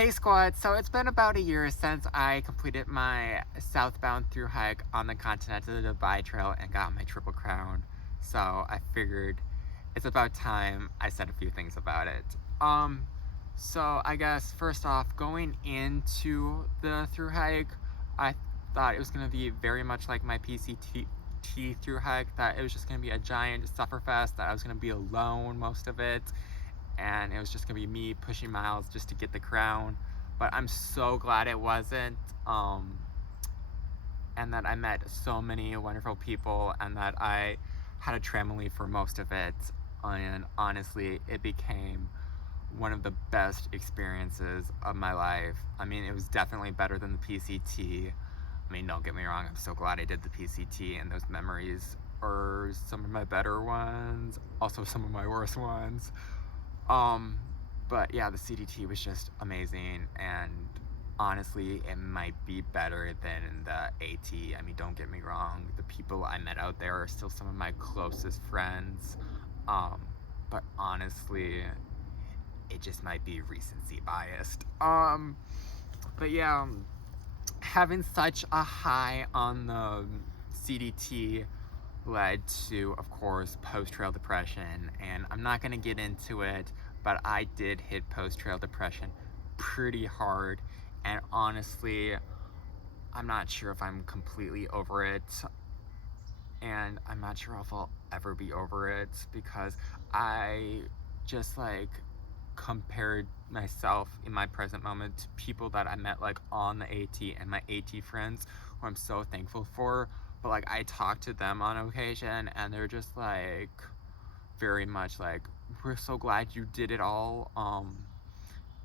Hey squad, so it's been about a year since I completed my southbound through hike on the Continental Divide Trail and got my Triple Crown. So I figured it's about time I said a few things about it. So I guess first off, going into the through hike, I thought it was gonna be very much like my PCT through hike, that it was just gonna be a giant sufferfest, that I was gonna be alone most of it, and it was just gonna be me pushing miles just to get the crown. But I'm so glad it wasn't, and that I met so many wonderful people, and that I had a trampoline for most of it. And honestly, it became one of the best experiences of my life. I mean, it was definitely better than the PCT. I mean, don't get me wrong, I'm so glad I did the PCT, and those memories are some of my better ones, also some of my worst ones. But yeah, the CDT was just amazing, and honestly, it might be better than the AT. I mean, don't get me wrong, the people I met out there are still some of my closest friends. But honestly, it just might be recency biased. But yeah, having such a high on the CDT led to, of course, post-trail depression, and I'm not going to get into it, but I did hit post-trail depression pretty hard, and honestly, I'm not sure if I'm completely over it, and I'm not sure if I'll ever be over it, because I just like compared myself in my present moment to people that I met like on the AT, and my AT friends who I'm so thankful for. But like, I talk to them on occasion and they're just like very much like, we're so glad you did it all.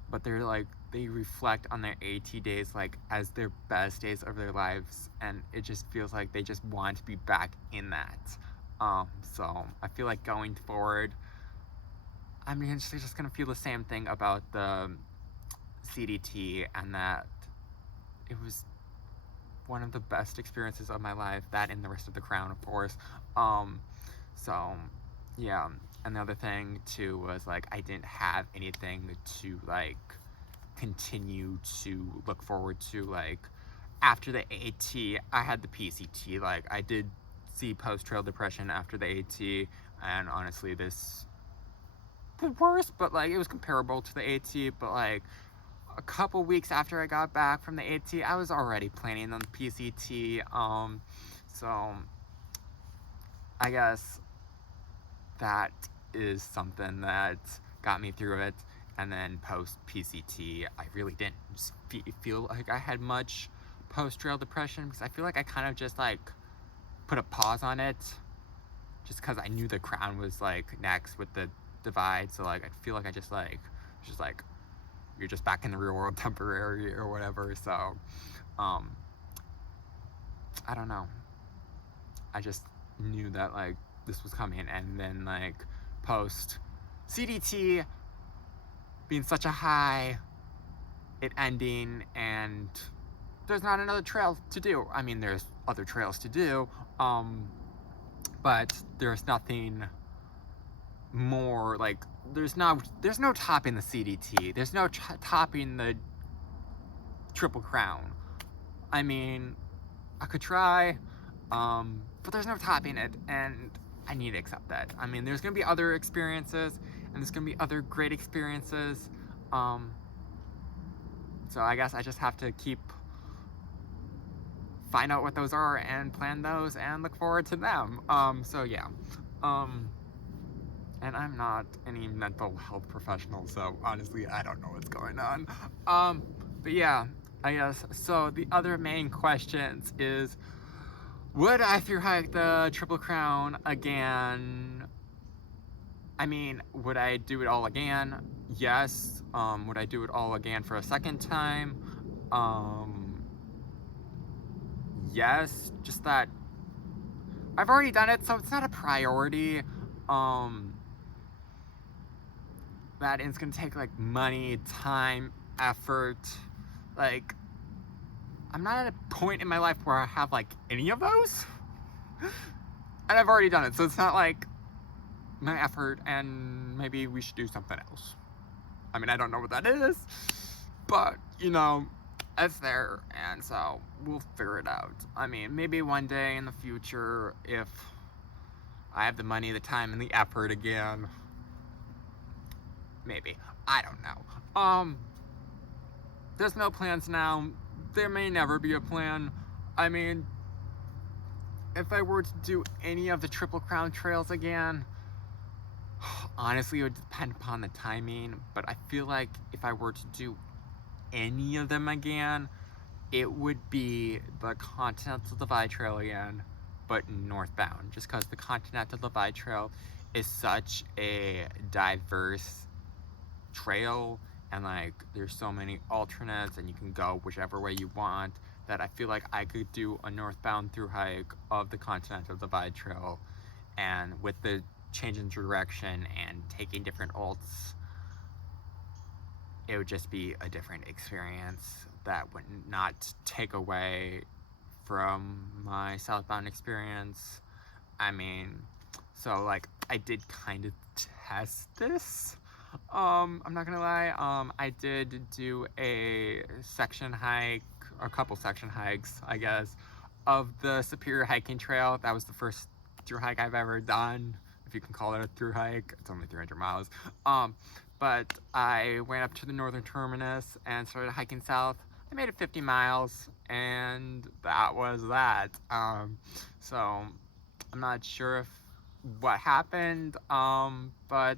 But they're like, they reflect on their AT days like as their best days of their lives, and it just feels like they just want to be back in that. So I feel like going forward, I'm just gonna feel the same thing about the CDT, and that it was one of the best experiences of my life. That and the rest of the crown, of course. So yeah. Another thing too was like, I didn't have anything to like continue to look forward to. Like after the AT, I had the PCT. Like I did see post-trail depression after the AT, and honestly, this worse, but like it was comparable to the AT. But like a couple weeks after I got back from the AT, I was already planning on the PCT. So I guess that is something that got me through it. And then post PCT, I really didn't feel like I had much post trail depression, because I feel like I kind of just like put a pause on it, just because I knew the crown was like next with the divide. So like I feel like I just like you're just back in the real world temporary or whatever. So I don't know, I just knew that like this was coming. And then like post CDT being such a high, it ending, and there's not another trail to do. I mean, there's other trails to do, but there's nothing more like, there's no topping the CDT. There's no topping the Triple Crown. I mean, I could try, but there's no topping it, and I need to accept that. I mean, there's gonna be other experiences, and there's gonna be other great experiences. So I guess I just have to find out what those are and plan those and look forward to them. So yeah. And I'm not any mental health professional, so honestly, I don't know what's going on. But yeah, I guess, so the other main questions is, would I through hike the Triple Crown again? I mean, would I do it all again? Yes. Would I do it all again for a second time? Yes. Just that I've already done it, so it's not a priority. That it's gonna take like money, time, effort. Like, I'm not at a point in my life where I have like any of those. And I've already done it, so it's not like my effort, and maybe we should do something else. I mean, I don't know what that is, But, it's there, and so we'll figure it out. I mean, maybe one day in the future, if I have the money, the time, and the effort again, maybe. I don't know. There's no plans now. There may never be a plan. I mean, if I were to do any of the Triple Crown trails again, honestly, it would depend upon the timing, but I feel like if I were to do any of them again, it would be the Continental Divide Trail again, but northbound, just because the Continental Divide Trail is such a diverse trail, and like there's so many alternates and you can go whichever way you want, that I feel like I could do a northbound through hike of the Continental Divide Trail, and with the change in direction and taking different alts, it would just be a different experience that would not take away from my southbound experience. I mean, so like I did kind of test this. I'm not gonna lie. I did do a section hike, a couple section hikes, I guess, of the Superior Hiking Trail. That was the first through hike I've ever done, if you can call it a through hike. It's only 300 miles. But I went up to the northern terminus and started hiking south. I made it 50 miles, and that was that. So I'm not sure if what happened, but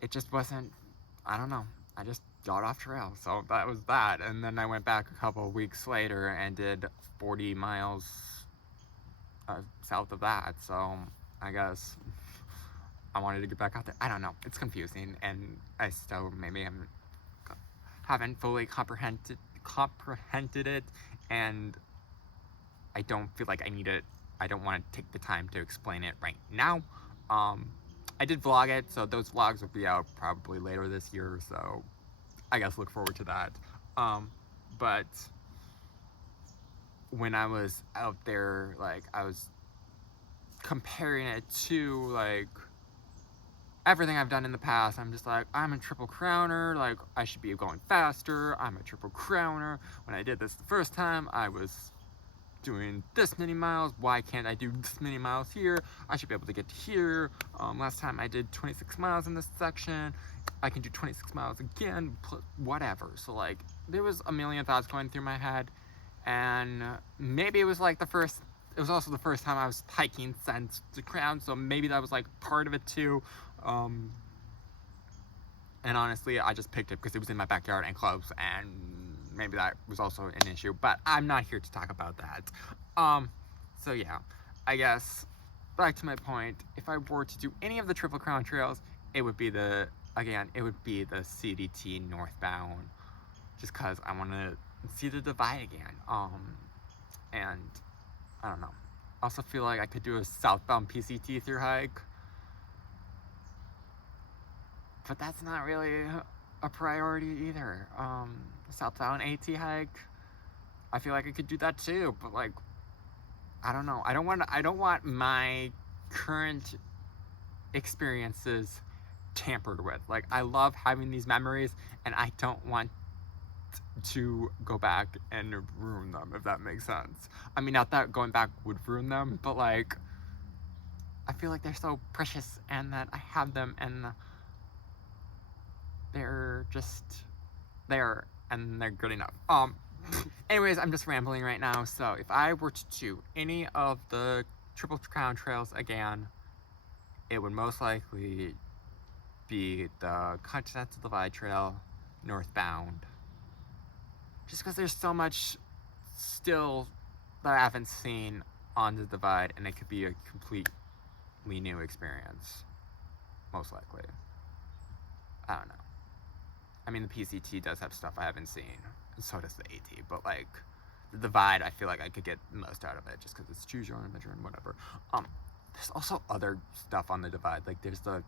it just wasn't, I don't know, I just got off trail, so that was that. And then I went back a couple of weeks later and did 40 miles south of that, so I guess I wanted to get back out there. I don't know, it's confusing, and I still maybe haven't fully comprehended it, and I don't feel like I need it. I don't want to take the time to explain it right now. I did vlog it, so those vlogs will be out probably later this year, so I guess look forward to that. But when I was out there, like, I was comparing it to, like, everything I've done in the past. I'm just like, I'm a Triple Crowner, like, I should be going faster. I'm a Triple Crowner. When I did this the first time, I was doing this many miles. Why can't I do this many miles here? I should be able to get to here. Last time I did 26 miles in this section. I can do 26 miles again, whatever. So like, there was a million thoughts going through my head, and maybe it was like it was also the first time I was hiking since the Crown, so maybe that was like part of it too. And honestly, I just picked it because it was in my backyard and close, and maybe that was also an issue, but I'm not here to talk about that. So yeah, I guess back to my point, if I were to do any of the Triple Crown trails, it would be the CDT northbound, just because I want to see the divide again. And I don't know. I also feel like I could do a southbound PCT through hike, but that's not really a priority either. Southbound AT hike, I feel like I could do that too, but like, I don't know. I don't want my current experiences tampered with. Like, I love having these memories, and I don't want to go back and ruin them, if that makes sense. I mean, not that going back would ruin them, but like, I feel like they're so precious, and that I have them, and they're just there, and they're good enough. Anyways, I'm just rambling right now. So if I were to do any of the Triple Crown trails again, it would most likely be the Continental Divide Trail northbound, just because there's so much still that I haven't seen on the divide, and it could be a completely new experience, most likely. I don't know. I mean, the PCT does have stuff I haven't seen, and so does the AT, but like, the divide, I feel like I could get the most out of it, just because it's choose your own adventure and whatever. There's also other stuff on the divide, like there's the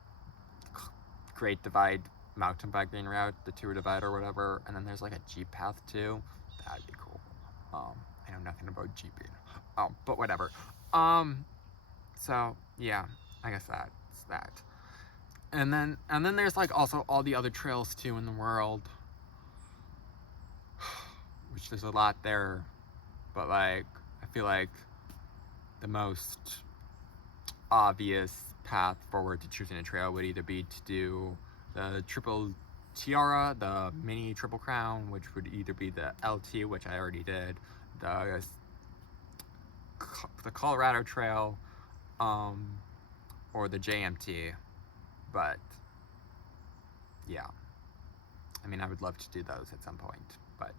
Great Divide mountain biking route, the Tour Divide or whatever, and then there's like a Jeep path too. That'd be cool. I know nothing about Jeeping, but whatever. So yeah, I guess that's that. and then there's like also all the other trails too in the world, which there's a lot there, but like I feel like the most obvious path forward to choosing a trail would either be to do the Triple Tiara, the mini Triple Crown, which would either be the LT, which I already did, the Colorado Trail, or the JMT. But yeah, I mean, I would love to do those at some point, but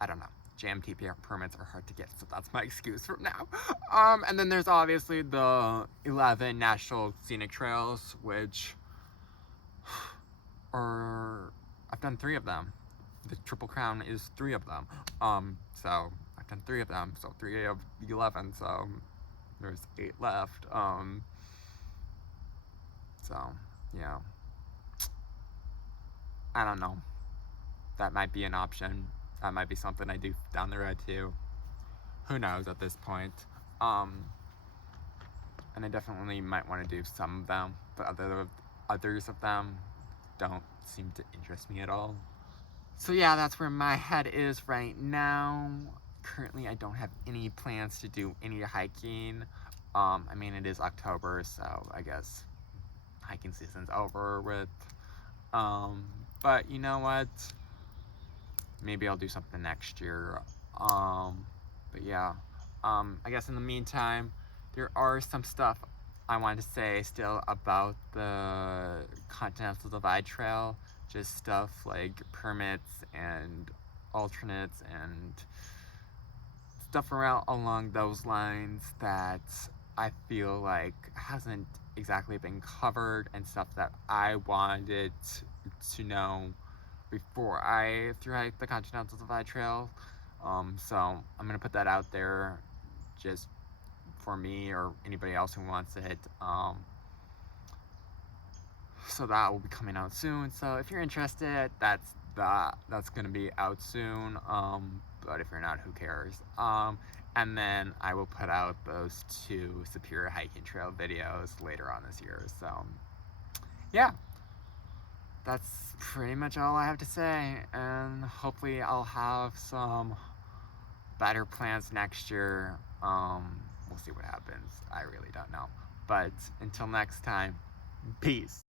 I don't know. JMT permits are hard to get, so that's my excuse for now. And then there's obviously the 11 National Scenic Trails, which are, I've done 3 of them. The Triple Crown is 3 of them. So I've done 3 of them, so 3 of 11, so there's 8 left. So, yeah. I don't know. That might be an option. That might be something I do down the road too. Who knows at this point. And I definitely might want to do some of them, but others of them don't seem to interest me at all. So yeah, that's where my head is right now. Currently, I don't have any plans to do any hiking. I mean, it is October, so I guess hiking season's over with. But you know what? Maybe I'll do something next year. But yeah. I guess in the meantime, there are some stuff I want to say still about the Continental Divide Trail. Just stuff like permits and alternates and stuff around along those lines that I feel like hasn't exactly been covered, and stuff that I wanted to know before I through the Continental Divide Trail. So I'm gonna put that out there just for me or anybody else who wants it. So that will be coming out soon. So if you're interested, that's gonna be out soon. But if you're not, who cares? And then I will put out those 2 Superior Hiking Trail videos later on this year. So yeah, that's pretty much all I have to say, and hopefully I'll have some better plans next year. We'll see what happens. I really don't know. But until next time, peace.